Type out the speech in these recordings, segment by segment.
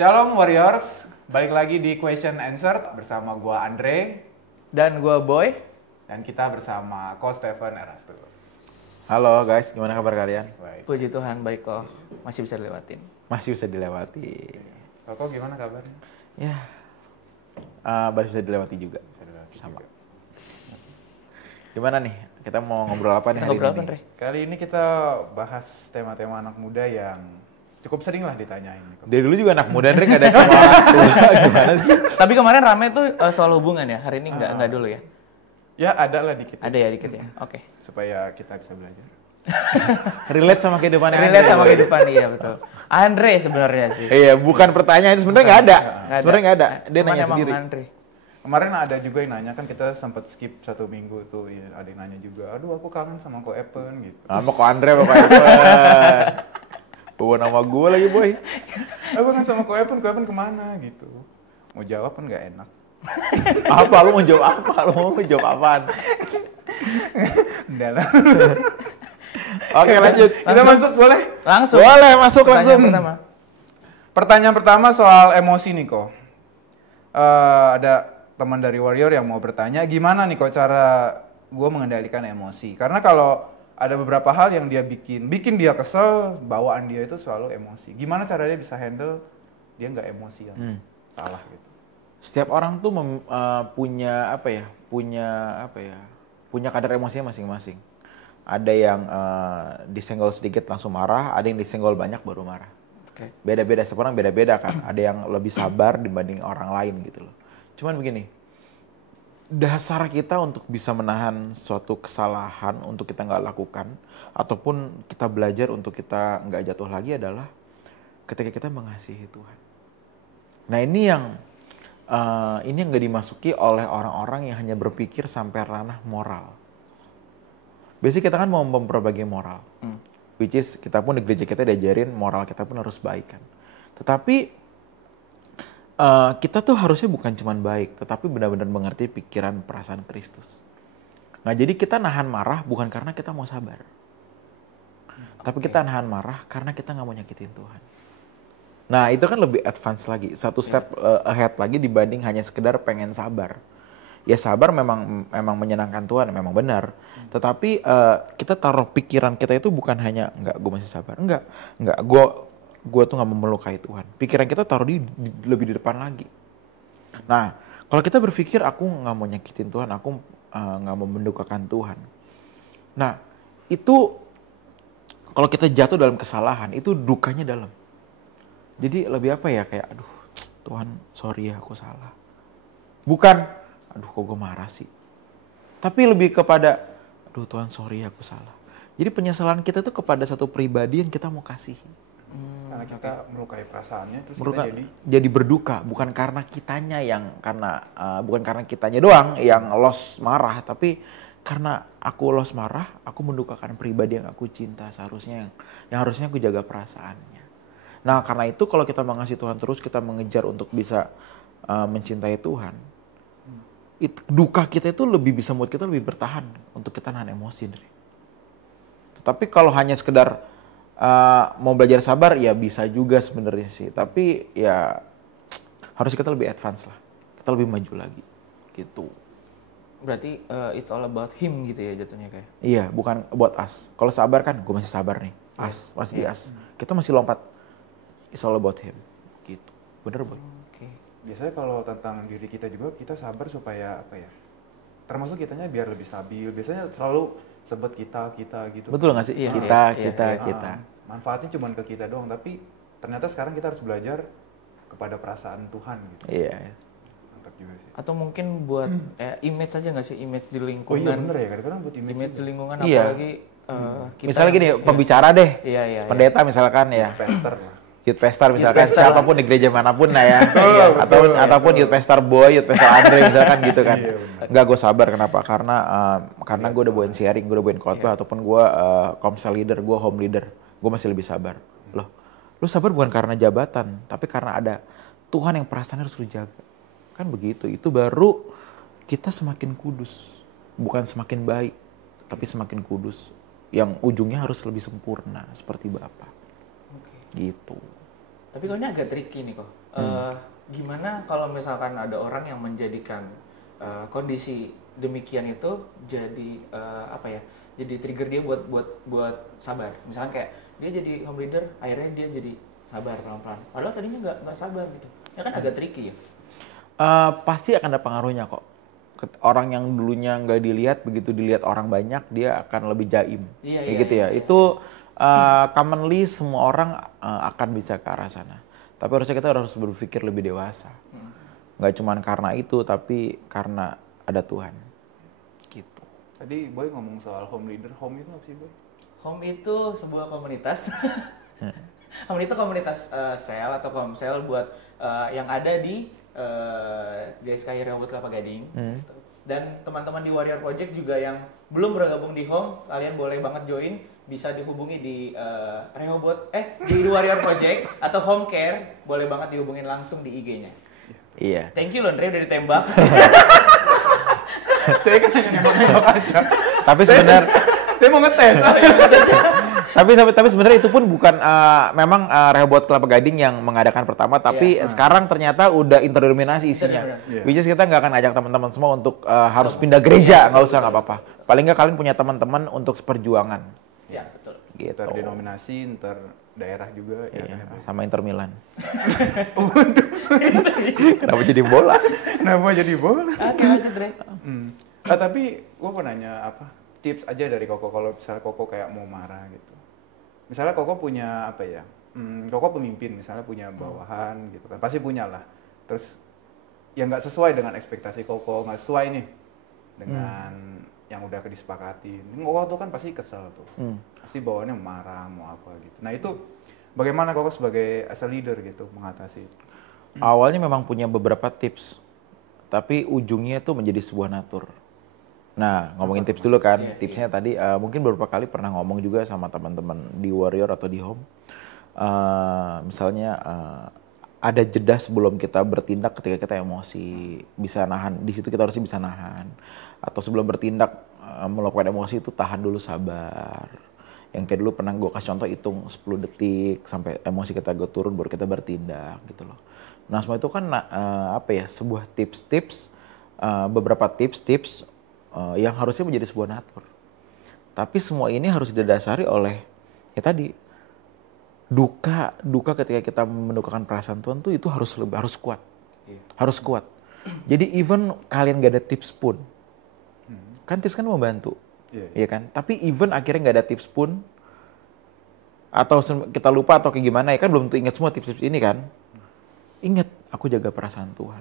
Shalom Warriors, balik lagi di Question Answer bersama gua Andre Dan gue Boy. dan kita bersama Coach Stephen Erastus. Halo guys, gimana kabar kalian? Baik. Puji Tuhan baik kok. Masih bisa dilewatin. Masih bisa dilewati. Koko gimana kabarnya? Ya, baru bisa dilewati juga. Sama. Gimana nih? Kita mau ngobrol apa nih Kita hari ngobrol apa, ini? Andre? Kali ini kita bahas tema-tema anak muda yang cukup sering lah ditanyain. Dari dulu juga anak muda, Andre nggak ada cuma gimana sih? Tapi kemarin rame tuh soal hubungan ya. Hari ini enggak dulu ya. Ya ada lah dikit. Ada ya dikit ya. Oke. Supaya kita bisa belajar. Relate sama kehidupan Relate sama kehidupan iya betul. Andre sebenarnya sih. Iya, bukan pertanyaan itu sebenarnya nggak ada. Nggak Sebenarnya nggak ada. Dia Cuman nanya emang sendiri. Andre. Kemarin ada juga yang nanya, kan kita sempat skip 1 minggu tuh, ya, ada yang nanya juga, aduh aku kangen sama Ko Epen gitu. Sama kok Andre apa Evan? Bawa nama gue lagi boy. Aku kangen sama Ko Epen kemana gitu. Mau jawab kan nggak enak. Apa? Lu mau jawab apa? Lu mau jawab apaan? Udah lah. Oke lanjut. Kita masuk boleh? Langsung. Boleh masuk langsung. Pertanyaan pertama. Pertanyaan pertama soal emosi nih Ko. Ada teman dari Warrior yang mau bertanya, gimana nih Ko cara gue mengendalikan emosi? Karena kalau ada beberapa hal yang dia bikin dia kesel, bawaan dia itu selalu emosi. Gimana cara dia bisa handle dia nggak emosi yang salah gitu? Setiap orang tuh punya punya kadar emosinya masing-masing. Ada yang disenggol sedikit langsung marah, ada yang disenggol banyak baru marah. Oke. Beda-beda, setiap orang beda-beda kan. Ada yang lebih sabar dibanding orang lain gitu loh. Cuman begini, dasar kita untuk bisa menahan suatu kesalahan untuk kita nggak lakukan, ataupun kita belajar untuk kita nggak jatuh lagi adalah ketika kita mengasihi Tuhan. Nah ini yang nggak dimasuki oleh orang-orang yang hanya berpikir sampai ranah moral. Biasanya kita kan mau memperbaiki moral, which is kita pun di gereja kita diajarin moral kita pun harus baik kan. Tetapi kita tuh harusnya bukan cuma baik, tetapi benar-benar mengerti pikiran perasaan Kristus. Nah jadi kita nahan marah bukan karena kita mau sabar, tapi kita nahan marah karena kita nggak mau nyakitin Tuhan. Nah itu kan lebih advance lagi, satu step ahead lagi dibanding hanya sekedar pengen sabar. Ya sabar memang menyenangkan Tuhan, memang benar. Tetapi kita taruh pikiran kita itu bukan hanya enggak gue masih sabar, enggak gue tuh nggak mau melukai Tuhan. Pikiran kita taruh lebih di depan lagi. Nah kalau kita berpikir aku nggak mau nyakitin Tuhan, aku nggak mau mendukakan Tuhan. Nah itu kalau kita jatuh dalam kesalahan itu dukanya dalam. Jadi lebih apa ya, kayak aduh Tuhan sorry ya aku salah. Bukan aduh kok gue marah sih. Tapi lebih kepada aduh Tuhan sorry ya aku salah. Jadi penyesalan kita tuh kepada satu pribadi yang kita mau kasihi. Karena kita melukai perasaannya, terus Melukai, kita jadi berduka, bukan karena kitanya bukan karena kitanya doang yang loss marah, tapi karena aku loss marah, aku mendukakan pribadi yang aku cinta, seharusnya yang harusnya aku jaga perasaannya. Nah karena itu kalau kita mengasihi Tuhan terus, kita mengejar untuk bisa mencintai Tuhan, duka kita itu lebih bisa membuat kita lebih bertahan untuk kita nahan emosi. Tapi kalau hanya sekedar mau belajar sabar ya bisa juga sebenarnya sih, tapi ya harus kita lebih advance lah, kita lebih maju lagi gitu. Berarti it's all about him gitu ya jatuhnya kayak. Iya, bukan about us. Kalau sabar kan gue masih sabar nih, masih di us. Kita masih lompat, it's all about him gitu. Bener Boy? Oke. biasanya kalau tentang diri kita juga kita sabar supaya apa ya? Termasuk kitanya biar lebih stabil. Biasanya selalu sebut kita gitu. Betul nggak sih? Iya, Kita. Manfaatnya cuma ke kita doang, tapi ternyata sekarang kita harus belajar kepada perasaan Tuhan gitu. Iya. Mantap juga sih. Atau mungkin buat image aja nggak sih, image di Oh lingkungan. iya bener ya, kadang-kadang buat Image image di lingkungan Iya. apalagi kita. Misalnya gini, pembicara deh, Iya. pendeta misalkan ya. pester lah. Youth pastor misalkan, Youth pastor siapapun di gereja manapun lah ya. Betul. Ataupun youth pastor Boy, youth pastor Andre misalkan gitu kan. Iya, benar. Enggak, gue sabar kenapa? Karena gue udah bawain sharing, gue udah bawain khotbah, ataupun gue komsel leader, gue home leader. Gue masih lebih sabar. Loh, lu sabar bukan karena jabatan, tapi karena ada Tuhan yang perasaan harus lu jaga. Kan begitu, itu baru kita semakin kudus. Bukan semakin baik, tapi semakin kudus. Yang ujungnya harus lebih sempurna, seperti Bapa. Gitu. Tapi kok ini agak tricky nih kok. Gimana kalau misalkan ada orang yang menjadikan kondisi demikian itu jadi apa ya? Jadi trigger dia buat sabar. Misalkan kayak dia jadi home leader, akhirnya dia jadi sabar pelan-pelan. Padahal tadinya nggak sabar gitu. Ya kan agak tricky ya. Pasti akan ada pengaruhnya kok. Orang yang dulunya nggak dilihat, begitu dilihat orang banyak, dia akan lebih jaim. Iya, Kayak iya, gitu ya. iya, Itu commonly semua orang akan bisa ke arah sana. Tapi harusnya kita harus berpikir lebih dewasa. Nggak cuma karena itu, tapi karena ada Tuhan. Gitu. Tadi Boy ngomong soal home leader. Home itu apa sih, Boy? Home itu sebuah komunitas. Home itu komunitas sel atau komsel buat yang ada di GSKI Rehoboth Kelapa Gading. Dan teman-teman di Warrior Project juga yang belum bergabung di Home, kalian boleh banget join. Bisa dihubungi di di Warrior Project atau Home Care, boleh banget dihubungin langsung di IG-nya. Iya. Thank you Londre udah ditembak. Saya kan hanya nembak aja. Tapi sebenarnya Saya mau ngetes. tapi sebenarnya itu pun bukan memang Rehoboth Kelapa Gading yang mengadakan pertama, tapi sekarang ternyata udah interdenominasi isinya. Iya. Which is kita nggak akan ajak teman-teman semua untuk harus pindah gereja, nggak usah, nggak apa-apa. Paling nggak kalian punya teman-teman untuk seperjuangan. Ya, betul. Gitu. Interdenominasi, inter daerah juga. Ya, Iya, kan, Boy? sama Inter Milan. Kenapa jadi bola? Kenapa jadi bola? Oke, lanjut Dre. Tapi gue mau nanya tips aja dari Koko kalau misalnya Koko kayak mau marah gitu. Misalnya Koko punya apa ya? Koko pemimpin misalnya punya bawahan gitu kan. Pasti punya lah. Terus yang nggak sesuai dengan ekspektasi Koko, nggak sesuai nih dengan yang udah disepakatin. Koko tuh kan pasti kesel tuh. Pasti bawaannya marah mau apa gitu. Nah itu bagaimana Koko sebagai as a leader gitu mengatasi itu? Awalnya memang punya beberapa tips, tapi ujungnya tuh menjadi sebuah natur. Nah, ngomongin tips dulu kan. Tipsnya tadi mungkin beberapa kali pernah ngomong juga sama teman-teman di Warrior atau di Home. Misalnya ada jeda sebelum kita bertindak ketika kita emosi, bisa nahan. Di situ kita harusnya bisa nahan. Atau sebelum bertindak melakukan emosi itu tahan dulu, sabar. Yang kayak dulu pernah gue kasih contoh, hitung 10 detik sampai emosi kita turun baru kita bertindak gitu loh. Nah, semua itu kan apa ya, sebuah tips-tips, beberapa tips-tips yang harusnya menjadi sebuah natur. Tapi semua ini harus didasari oleh ya tadi duka ketika kita mendukakan perasaan Tuhan tuh itu harus kuat. Harus kuat. Jadi even kalian gak ada tips pun. Kan tips kan membantu. Iya kan? Tapi even akhirnya gak ada tips pun atau kita lupa atau kayak gimana ya kan, belum tentu ingat semua tips-tips ini kan. Ingat, aku jaga perasaan Tuhan.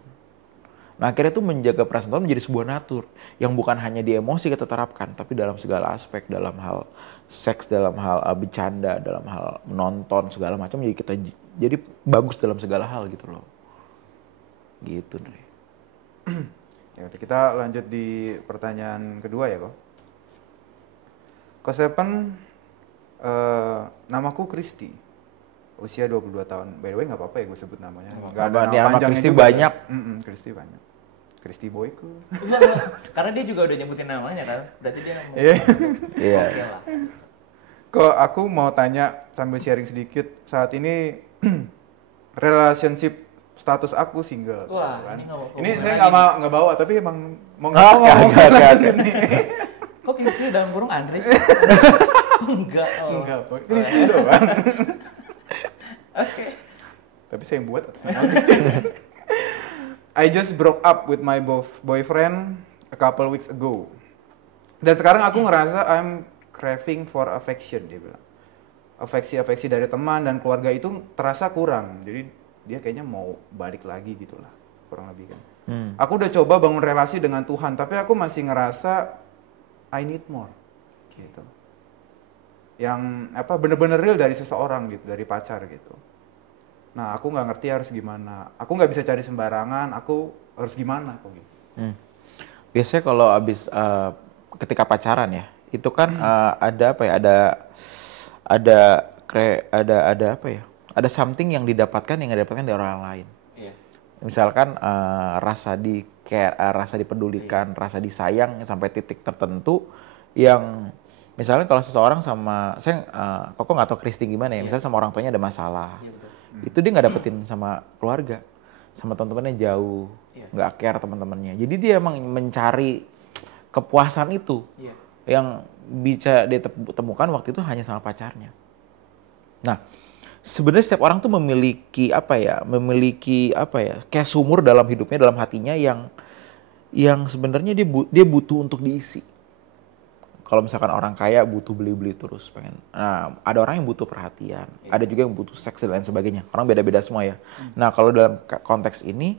Nah akhirnya itu menjaga perasaan Tuhan menjadi sebuah natur yang bukan hanya di emosi kita terapkan, tapi dalam segala aspek, dalam hal seks, dalam hal bercanda, dalam hal menonton segala macam, jadi kita jadi bagus dalam segala hal gitu loh. Gitu Dre. Ya udah, kita lanjut di pertanyaan kedua ya kok. Ko Seven, namaku Kristi. Usia 22 tahun. By the way nggak apa-apa ya gue sebut namanya. Nggak ada nama panjangnya Kristi juga. banyak. Kristi banyak. Kristi Boyku. Karena dia juga udah nyebutin namanya kan. Berarti dia mau. Iya. Oke lah. Kok aku mau tanya sambil sharing sedikit. Saat ini relationship status aku single. Wah, kan? ini nggak mau- Ini hubungan saya lagi nggak bawa, tapi emang mau Oke. Kok Kristi dalam kurung Andres? Enggak. Oh. Enggak, Boy. Kristi doang. Tapi saya yang buat atas nama Kristi. I just broke up with my boyfriend a couple weeks ago. Dan sekarang aku ngerasa I'm craving for affection, dia bilang. Afeksi dari teman dan keluarga itu terasa kurang. Jadi dia kayaknya mau balik lagi gitu lah, kurang lebih kan. Aku udah coba bangun relasi dengan Tuhan, tapi aku masih ngerasa I need more gitu. Yang apa bener-bener real dari seseorang gitu, dari pacar gitu. Nah aku nggak ngerti harus gimana. Aku nggak bisa cari sembarangan. Aku harus gimana kok gitu. Biasanya kalau abis ketika pacaran ya, itu kan ada apa ya? Ada apa ya? Ada something yang didapatkan yang nggak didapatkan dari orang lain. Iya. Misalkan rasa di care, rasa dipedulikan, rasa disayang sampai titik tertentu yang misalnya kalau seseorang sama saya, Koko nggak tahu Kristi gimana ya, misalnya sama orang tuanya ada masalah. Iya, betul. itu dia nggak dapetin sama keluarga, sama teman-temannya jauh, Iya. nggak care teman-temannya. Jadi dia emang mencari kepuasan itu Iya. yang bisa dia temukan waktu itu hanya sama pacarnya. Nah, sebenarnya setiap orang tuh memiliki kayak sumur dalam hidupnya, dalam hatinya yang sebenarnya dia butuh untuk diisi. Kalau misalkan orang kaya butuh beli-beli terus pengen. Nah, ada orang yang butuh perhatian, ada juga yang butuh seks dan lain sebagainya. Orang beda-beda semua ya. Nah, kalau dalam konteks ini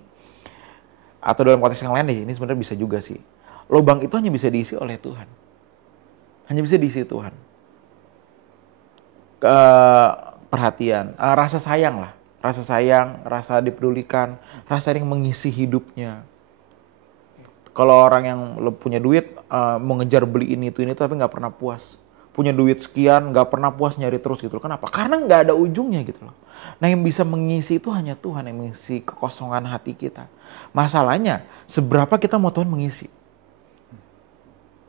atau dalam konteks yang lain deh, ini sebenarnya bisa juga sih. Lubang itu hanya bisa diisi oleh Tuhan. Hanya bisa diisi Tuhan. Perhatian, rasa sayang lah. Rasa sayang, rasa dipedulikan, rasa yang mengisi hidupnya. Kalau orang yang punya duit, mau ngejar beli ini tapi nggak pernah puas. Punya duit sekian, nggak pernah puas nyari terus gitu loh. Kenapa? Karena nggak ada ujungnya gitu loh. Nah, yang bisa mengisi itu hanya Tuhan, yang mengisi kekosongan hati kita. Masalahnya, seberapa kita mau Tuhan mengisi?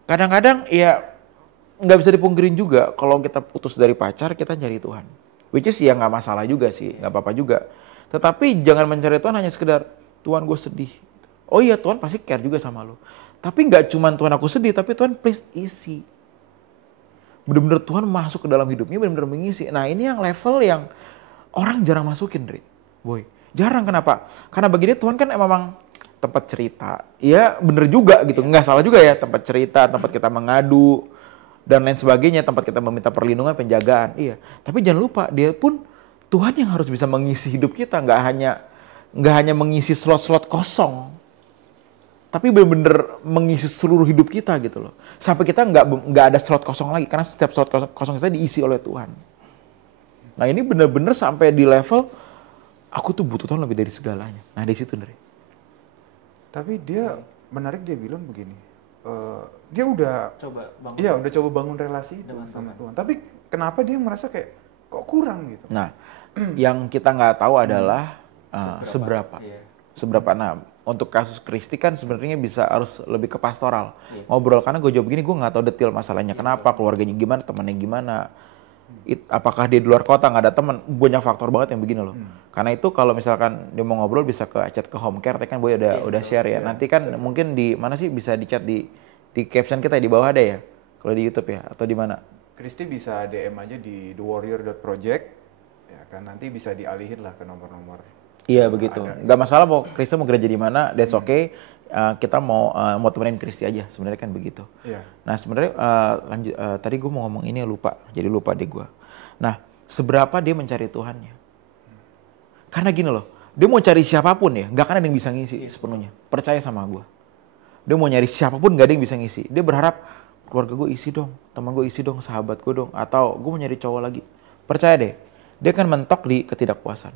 Kadang-kadang ya nggak bisa dipungkirin juga kalau kita putus dari pacar, kita nyari Tuhan. Which is ya nggak masalah juga sih, nggak apa-apa juga. Tetapi jangan mencari Tuhan hanya sekedar, Tuhan gue sedih. Oh iya, Tuhan pasti care juga sama lo. Tapi nggak cuma Tuhan aku sedih, tapi Tuhan please isi. Bener-bener Tuhan masuk ke dalam hidupnya, bener-bener mengisi. Nah, ini yang level yang orang jarang masukin, Dri. Boy, jarang. Kenapa? Karena bagi dia Tuhan kan emang tempat cerita. Iya bener juga gitu, nggak salah juga ya. Tempat cerita, tempat kita mengadu, dan lain sebagainya. Tempat kita meminta perlindungan, penjagaan. Iya, tapi jangan lupa, dia pun Tuhan yang harus bisa mengisi hidup kita. Nggak hanya mengisi slot-slot kosong, tapi benar-benar mengisi seluruh hidup kita gitu loh. Sampai kita nggak ada slot kosong lagi, karena setiap slot kosong kita diisi oleh Tuhan. Nah, ini benar-benar sampai di level aku tuh butuh Tuhan lebih dari segalanya. Nah, di situ Ndre. Tapi dia menarik, dia bilang begini, dia udah coba bangun relasi itu sama Tuhan. Tapi kenapa dia merasa kayak kok kurang gitu? Nah, yang kita nggak tahu adalah seberapa. Nah, untuk kasus Kristi kan sebenarnya harus lebih ke pastoral. Ngobrol, karena gue jawab begini, gue nggak tahu detail masalahnya. Kenapa, keluarganya gimana, temannya gimana. Apakah dia di luar kota, nggak ada teman, banyak faktor banget yang begini loh. Karena itu kalau misalkan dia mau ngobrol bisa ke chat ke home care, kan Boy udah share ya. Nanti kan mungkin di mana sih bisa di chat di caption kita di bawah ada ya, kalau di YouTube ya, atau di mana? Kristi bisa DM aja di thewarrior.project, ya kan, nanti bisa dialihin lah ke nomor-nomor. Iya begitu, nggak masalah mau Kristi mau gereja di mana, that's okay. Kita mau temenin Kristi aja, sebenarnya kan begitu. Iya. Nah sebenarnya lanjut, tadi gue mau ngomong ini lupa deh gue. Nah, seberapa dia mencari Tuhannya? Karena gini loh, dia mau cari siapapun ya, nggak akan ada yang bisa ngisi sepenuhnya. Percaya sama gue. Dia mau nyari siapapun, nggak ada yang bisa ngisi. Dia berharap keluarga gue isi dong, teman gue isi dong, sahabat gue dong, atau gue mau nyari cowok lagi. Percaya deh, dia akan mentok di ketidakpuasan.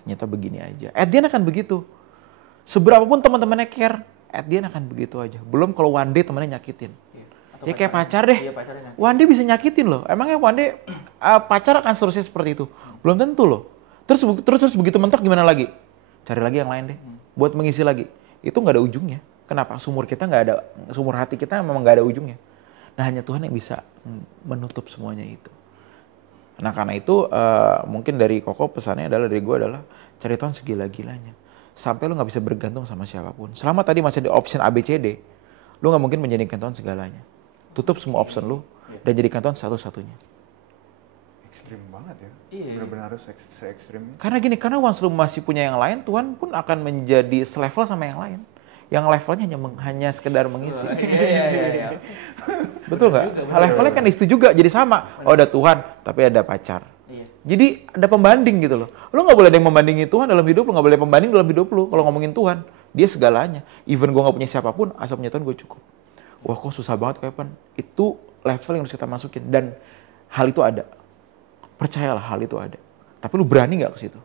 Ternyata begini aja. Dia akan begitu. Seberapapun teman-temannya care, dia akan begitu aja. Belum kalau one day temannya nyakitin. Ya kayak pacar deh. One day bisa nyakitin loh. Emangnya one day pacar akan seterusnya seperti itu? Belum tentu loh. Terus begitu mentok gimana lagi? Cari lagi yang lain deh. Buat mengisi lagi. Itu nggak ada ujungnya. Kenapa? Sumur hati kita memang nggak ada ujungnya. Nah, hanya Tuhan yang bisa menutup semuanya itu. Nah, karena itu mungkin dari Koko pesannya dari gue adalah cari Tuhan segila-gilanya. Sampai lu nggak bisa bergantung sama siapapun. Selama tadi masih ada option ABCD, lu nggak mungkin menjadikan Tuhan segalanya. Tutup semua option lu dan jadikan Tuhan satu-satunya. Ekstrim banget ya. Benar-benar harus se-ekstrim. Karena once lu masih punya yang lain, Tuhan pun akan menjadi selevel sama yang lain. Yang levelnya hanya sekedar mengisi. Iya. Betul nggak? Levelnya kan itu juga jadi sama. Oh, ada Tuhan, tapi ada pacar. Iya. Jadi ada pembanding gitu loh. Lu nggak boleh ada yang membandingi Tuhan dalam hidup lu, nggak boleh pembanding dalam hidup lu. Kalau ngomongin Tuhan, dia segalanya. Even gue nggak punya siapapun, asal punya Tuhan gue cukup. Wah, kok susah banget kapan? Itu level yang harus kita masukin, dan hal itu ada. Percayalah, hal itu ada. Tapi lu berani nggak ke situ?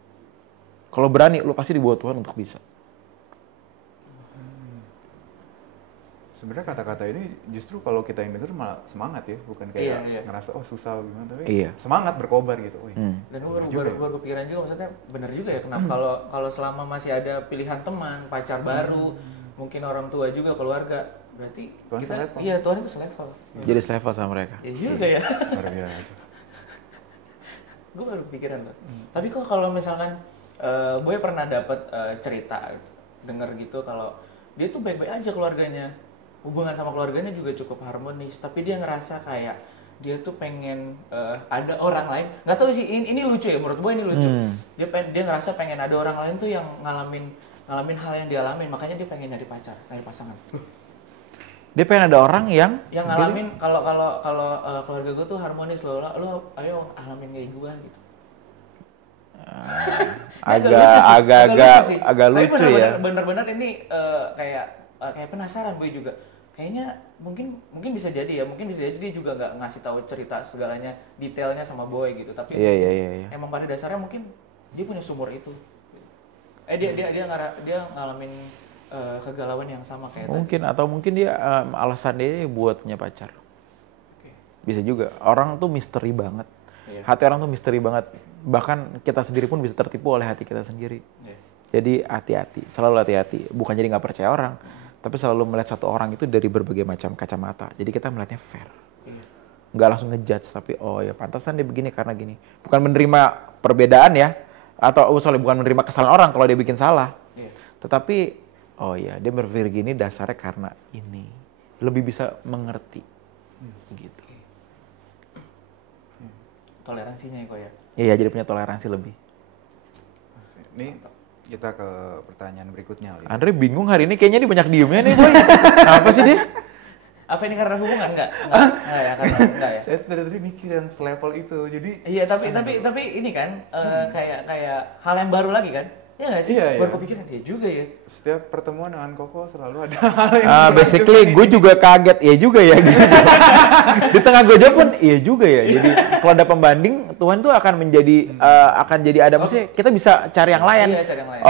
Kalau berani, lu pasti dibawa Tuhan untuk bisa. Sebenarnya kata-kata ini justru kalau kita yang denger malah semangat ya, bukan kayak ngerasa oh susah gimana, tapi semangat berkobar gitu. Dan gue berpikiran juga, maksudnya benar juga ya, kenapa kalau selama masih ada pilihan teman, pacar baru, mungkin orang tua juga, keluarga, berarti Tuhan kita selevel. Iya, Tuhan itu selevel. Jadi selevel sama mereka. Iya juga ya. Luar biasa. Gue baru kepikiran tuh. Tapi kok kalau misalkan Boy pernah dapat cerita denger gitu kalau dia tuh baik-baik aja keluarganya, hubungan sama keluarganya juga cukup harmonis, tapi dia ngerasa kayak dia tuh pengen ada orang lain, nggak tahu sih ini lucu ya, menurut gue ini lucu. Dia ngerasa pengen ada orang lain tuh yang ngalamin hal yang dialamin, makanya dia pengen nyari pasangan. Dia pengen ada orang yang ngalamin kalau keluarga gue tuh harmonis, lo ayo alamin kayak gue gitu. agak lucu ya. Bener-bener ini kayak penasaran gue juga. Kayaknya mungkin bisa jadi ya, mungkin bisa jadi dia juga nggak ngasih tahu cerita segalanya detailnya sama Boy gitu. Tapi Iya. emang pada dasarnya mungkin dia punya sumur itu. Dia ngalamin kegalauan yang sama kayak mungkin tadi. Atau mungkin dia alasan dia buat punya pacar. Okay. Bisa juga. Orang tuh misteri banget. Yeah. Hati orang tuh misteri banget. Bahkan kita sendiri pun bisa tertipu oleh hati kita sendiri. Yeah. Jadi hati-hati, selalu hati-hati. Bukan jadi nggak percaya orang, tapi selalu melihat satu orang itu dari berbagai macam kacamata. Jadi kita melihatnya fair. Yeah. Nggak langsung ngejudge, tapi oh ya pantasan dia begini karena gini. Bukan menerima perbedaan ya, atau bukan menerima kesalahan orang kalau dia bikin salah. Yeah. Tetapi oh ya, dia berpikir gini dasarnya karena ini. Lebih bisa mengerti. Gitu. Toleransinya ya kok ya? Iya, jadi punya toleransi lebih. Ini kita ke pertanyaan berikutnya. Andre bingung hari ini, kayaknya dia banyak diemnya nih, Boy. Apa sih dia? Apa ini karena hubungan? Enggak ya, enggak ya. Saya tadi mikir yang selevel itu. Jadi iya, tapi ini kan kayak hal yang baru lagi kan? Iya nggak sih? Iya. Baru kepikiran dia juga ya. Setiap pertemuan dengan Koko selalu ada hal yang basically gue juga kaget, iya juga ya. Gitu. Di tengah gue jawab pun iya juga ya. Jadi kalau ada pembanding, Tuhan tuh akan menjadi akan jadi ada, maksudnya kita bisa cari yang lain. Iya, cari yang lain.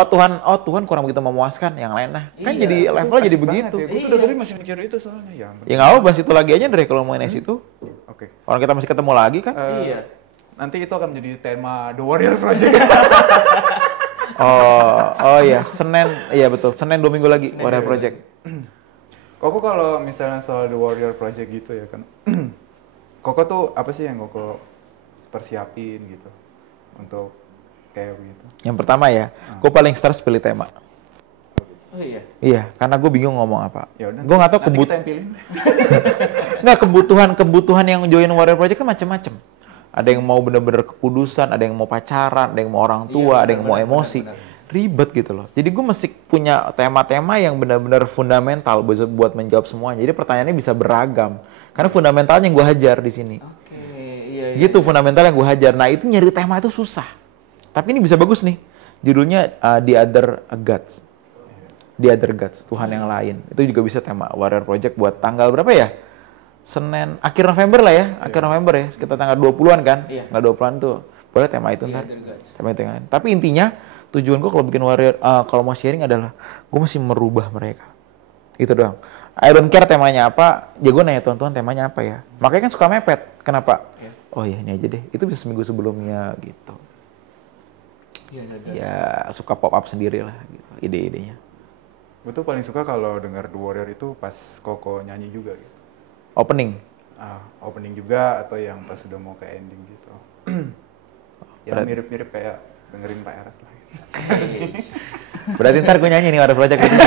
Tuhan kurang begitu memuaskan, yang lain nah. Kan Iya, jadi levelnya jadi begitu. Ya. Gue tuh dari masih mikir itu soalnya. Ya nggak apa, bahas itu lagi aja deh kalau mau main itu. Oke. Orang kita masih ketemu lagi kan. Iya. Nanti itu akan menjadi tema The Warrior Project. Oh iya, iya betul. Senin 2 minggu lagi, Warrior Project. Koko kalau misalnya soal The Warrior Project gitu ya kan, Koko tuh apa sih yang Koko persiapin gitu untuk kayak begitu? Yang pertama ya, gue paling stres pilih tema. Oh iya. Iya, karena gue bingung ngomong apa. Ya udah. Gue nggak tahu kebutuhan yang join Warrior Project kan macam-macam. Ada yang mau bener-bener kekudusan, ada yang mau pacaran, ada yang mau orang tua, ada yang mau emosi. Ribet gitu loh. Jadi gue mesti punya tema-tema yang benar-benar fundamental buat menjawab semuanya. Jadi pertanyaannya bisa beragam. Karena fundamentalnya yang gue hajar di sini. Oke, iya. Gitu fundamental yang gue hajar. Nah itu nyari tema itu susah. Tapi ini bisa bagus nih. Judulnya The Other Gods. The Other Gods, Tuhan yang lain. Itu juga bisa tema Warrior Project buat tanggal berapa ya? Senin, akhir November lah ya. Akhir November ya. Sekitar tanggal 20-an kan. Iya. Nggak 20-an tuh. Boleh tema itu ntar. Tema itu yang lain. Tapi intinya tujuan gue kalau bikin Warrior, kalau mau sharing adalah gue mesti merubah mereka. Itu doang. I don't care temanya apa, ya gue nanya Tuhan temanya apa ya. Makanya kan suka mepet. Kenapa? Yeah. Oh ya ini aja deh. Itu bisa seminggu sebelumnya gitu. Ya suka pop up sendiri lah gitu, ide-idenya. Gue tuh paling suka kalau dengar The Warrior itu pas Koko nyanyi juga gitu. Opening? Opening juga atau yang pas udah mau ke ending gitu. Ya mirip-mirip kayak dengerin Pak Eras lah. Berarti ntar gue nyanyi nih Warrior Project itu.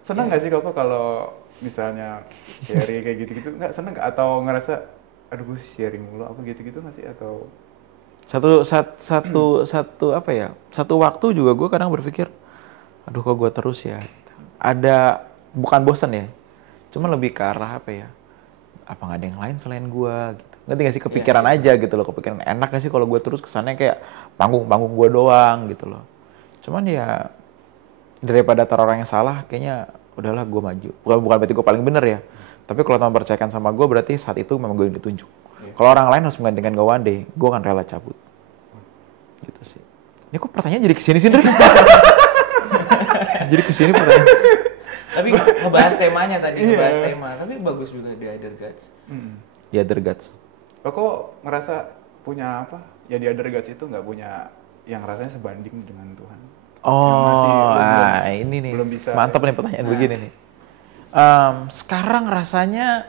Seneng gak sih Koko kalau misalnya sharing kayak gitu-gitu? Nggak seneng gak? Atau ngerasa aduh gue sharing mulu apa gitu-gitu nggak sih? Atau satu apa ya? Satu waktu juga gue kadang berpikir, aduh kok gue terus ya. Ada bukan bosan ya, cuma lebih ke arah apa ya? Apa nggak ada yang lain selain gue? Gitu. Ngerti nggak sih kepikiran aja gitu loh, kepikiran enak gak sih kalau gue terus kesannya kayak panggung gue doang gitu loh. Cuman ya daripada taruh orang yang salah, kayaknya udahlah gue maju. Bukan berarti gue paling bener ya. Tapi kalau Tuhan percayakan sama gue, berarti saat itu memang gue yang ditunjuk. Kalau orang lain harus menggantikan gue one day, gue akan rela cabut. Gitu sih. Ini kok pertanyaan jadi kesini-sini? Jadi kesini pertanyaan. Tapi ngebahas temanya tadi, ngebahas tema. Tapi bagus juga The Other Gods. The Other Gods. Koko ngerasa punya apa? Ya The Other Gods itu nggak punya yang rasanya sebanding dengan Tuhan. Ini nih. Belum bisa. Mantap nih pertanyaan begini nih. Sekarang rasanya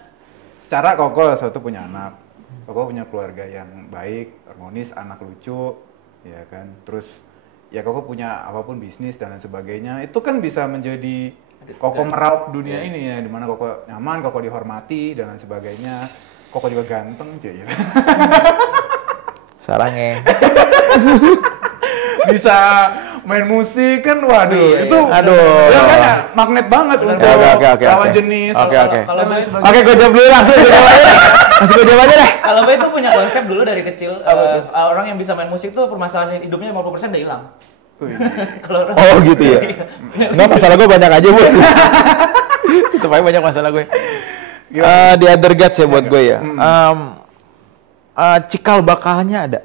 secara Koko suatu punya anak, Koko punya keluarga yang baik, harmonis, anak lucu, ya kan. Terus ya Koko punya apapun bisnis dan lain sebagainya, itu kan bisa menjadi Koko meraup dunia ini ya, dimana Koko nyaman, Koko dihormati dan lain sebagainya. Koko juga ganteng, cuy. Sarangnya. Bisa main musik kan, waduh, itu Aduh. ya kan ya, magnet banget untuk Oke. lawan jenis. Oke. Kalau Bay Oke, gue jawab dulu langsung. Langsung gue jawab aja deh. kalau Bay itu punya konsep dulu dari kecil, orang yang bisa main musik tuh permasalahan hidupnya 50% udah hilang. Wih, Kalau orang Oh gitu ya. Enggak, masalah gue banyak aja buat. Itu paling banyak masalah gue. Di Other Gods ya buat gue ya. Cikal bakalnya ada.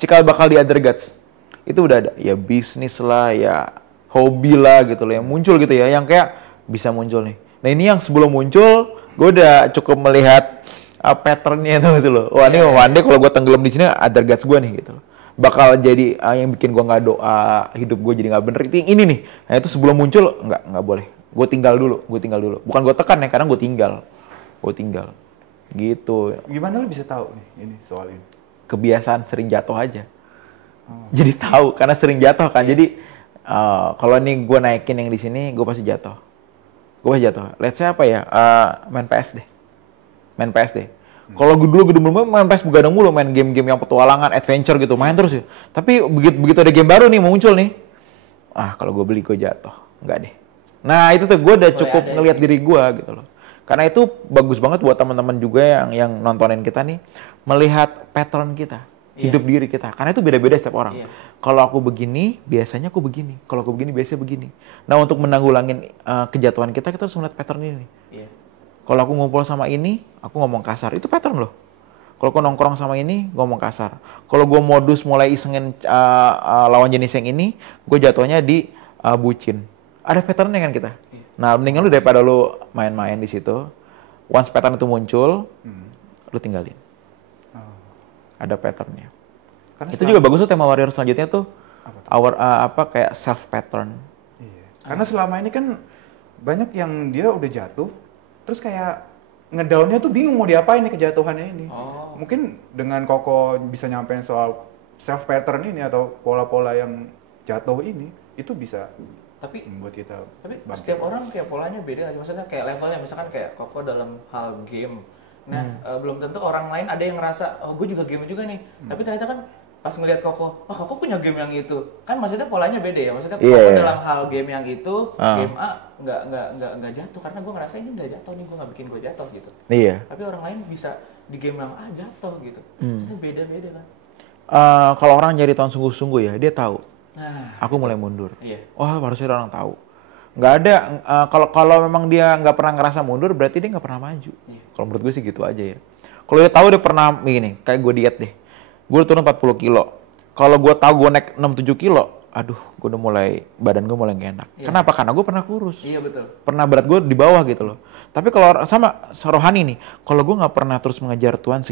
Cikal bakal di Other Gods. Itu udah ada. Ya bisnis lah, ya hobi lah gitu loh. Yang muncul gitu ya. Yang kayak bisa muncul nih. Nah ini yang sebelum muncul, gue udah cukup melihat patternnya itu gitu loh. Wah ini one day kalau gue tenggelam di sini Other Gods gue nih gitu loh. Bakal jadi yang bikin gue nggak doa, hidup gue jadi nggak bener. Itu yang ini nih. Nah itu sebelum muncul nggak boleh. Gue tinggal dulu. Bukan gue tekan ya, karena gue tinggal. Gitu. gimana lu bisa tahu nih ini soal ini? Kebiasaan sering jatuh aja. Jadi tahu karena sering jatuh kan. Jadi kalau nih gue naikin yang di sini, gue pasti jatuh. Let's say apa ya? Main PS deh. Kalau gue dulu main PS begadang mulu, main game-game yang petualangan, adventure gitu, main terus ya. Tapi begitu ada game baru nih mau muncul nih, kalau gue beli gue jatuh, enggak deh. Nah itu tuh gue udah cukup ngelihat diri gue gitu loh. Karena itu bagus banget buat teman-teman juga yang nontonin kita nih, melihat pattern kita, hidup diri kita. Karena itu beda-beda setiap orang. Kalau aku begini, biasanya aku begini. Kalau aku begini, biasanya begini. Nah untuk menanggulangin kejatuhan kita harus melihat pattern ini. Kalau aku ngumpul sama ini, aku ngomong kasar. Itu pattern loh. Kalau aku nongkrong sama ini, ngomong kasar. Kalau gue modus mulai isengin lawan jenis yang ini, gue jatuhnya di bucin. Ada patternnya kan kita. Nah, mendingan lu daripada lu main-main di situ. Once pattern itu muncul, lu tinggalin. Ada patternnya. Karena itu juga bagus tuh tema warrior selanjutnya tuh. Kayak self pattern. Iya. Karena selama ini kan banyak yang dia udah jatuh, terus kayak ngedownnya tuh bingung mau diapain nih kejatuhannya ini. Mungkin dengan Koko bisa nyampein soal self pattern ini atau pola-pola yang jatuh ini, itu bisa membuat kita bangkit. Setiap orang kayak polanya beda, maksudnya kayak levelnya, misalkan kayak Koko dalam hal game. Nah, belum tentu orang lain ada yang ngerasa, gue juga game juga nih. Tapi ternyata kan pas ngelihat Koko, Koko punya game yang itu. Kan maksudnya polanya beda ya. Maksudnya Koko dalam hal game yang itu, game A nggak jatuh karena gue ngerasa ini udah jatuh nih, gue nggak bikin gue jatuh gitu. Iya. Tapi orang lain bisa di game yang A jatuh gitu. Itu beda-beda kan. Kalau orang nyari tahun sungguh-sungguh ya, dia tahu. Nah, aku mulai mundur. Iya. Wah, harusnya orang tahu. Nggak ada, kalau memang dia nggak pernah ngerasa mundur, berarti dia nggak pernah maju. Kalau menurut gue sih gitu aja ya. Kalau dia tahu dia pernah begini, kayak gue diet deh. Gue turun 40 kilo. Kalau gue tahu gue naik 6-7 kilo, aduh, gue udah mulai, badan gue mulai nggak enak. Kenapa? Karena gue pernah kurus. Iya, betul. Pernah berat gue di bawah gitu loh. Tapi kalau sama rohani nih, kalau gue nggak pernah terus mengejar Tuhan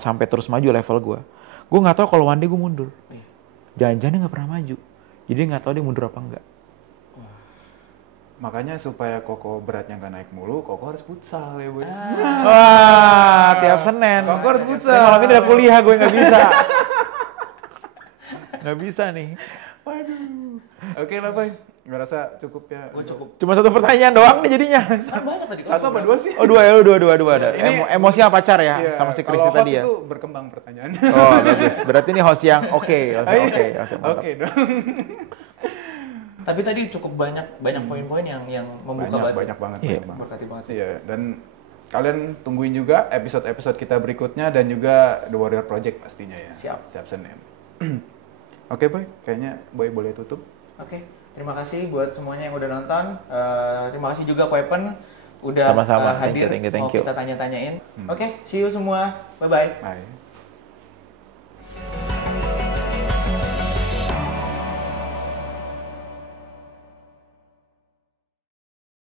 sampai terus maju level gue nggak tahu kalau one day gue mundur. Jangan-jangan dia nggak pernah maju. Jadi nggak tahu dia mundur apa enggak. Makanya supaya Koko beratnya nggak naik mulu, Koko harus futsal ya, Boy. Wah, tiap Senin. Koko harus futsal. Malam ini ada kuliah, gue nggak bisa. Nggak bisa nih. Waduh. Oke lah, Boy. Nggak rasa cukup ya. Cukup. Cuma satu pertanyaan doang nih jadinya. Kan banyak tadi. Satu apa dua sih? Oh, dua ada. Ini emosi apa pacar ya? iya, Sama si Kristi tadi ya? Kalau host itu berkembang pertanyaannya. Oh, bagus. Berarti ini host yang oke. Oke dong. Tapi tadi cukup banyak poin-poin yang membuka banyak banget. Berkati banget. Iya, dan kalian tungguin juga episode-episode kita berikutnya dan juga The Warrior Project pastinya ya. Siap Senin. Oke, Boy. Kayaknya Boy boleh tutup. Oke. Terima kasih buat semuanya yang udah nonton. Terima kasih juga Weapon udah Sama-sama. hadir. Thank you. Mau kita tanya-tanyain. Oke, see you semua. Bye-bye. Bye.